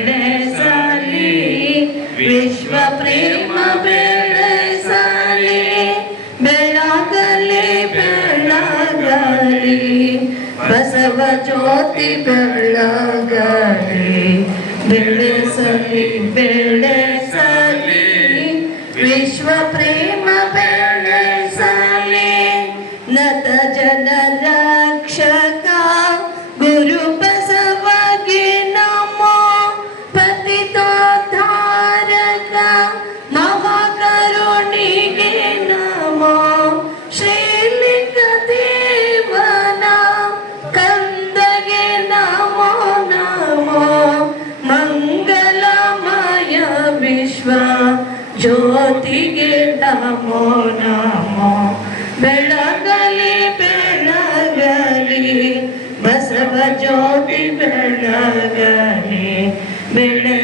ಬೆಳೆಸಲಿ ವಿಶ್ವ ಪ್ರೇಮ ಬೆಳೆಸಲಿ ಬೆಳಗಲಿ ಬೆಳಗಲಿ ಬಸವ ಜ್ಯೋತಿ ಬೆಳಗಲಿ ಬೆಳೆಸಲಿ ಬೆಳೆಸಲಿ ವಿಶ್ವ ಪ್ರೇಮ ವಿಶ್ವ ಜ್ಯೋತಿಗೆ ನಮೋ ನಮೋ ಬೆಳಗಲಿ ಬೆಳಗಲಿ ಬಸವ ಜ್ಯೋತಿ ಬೆಳಗಲಿ ಬೆಳ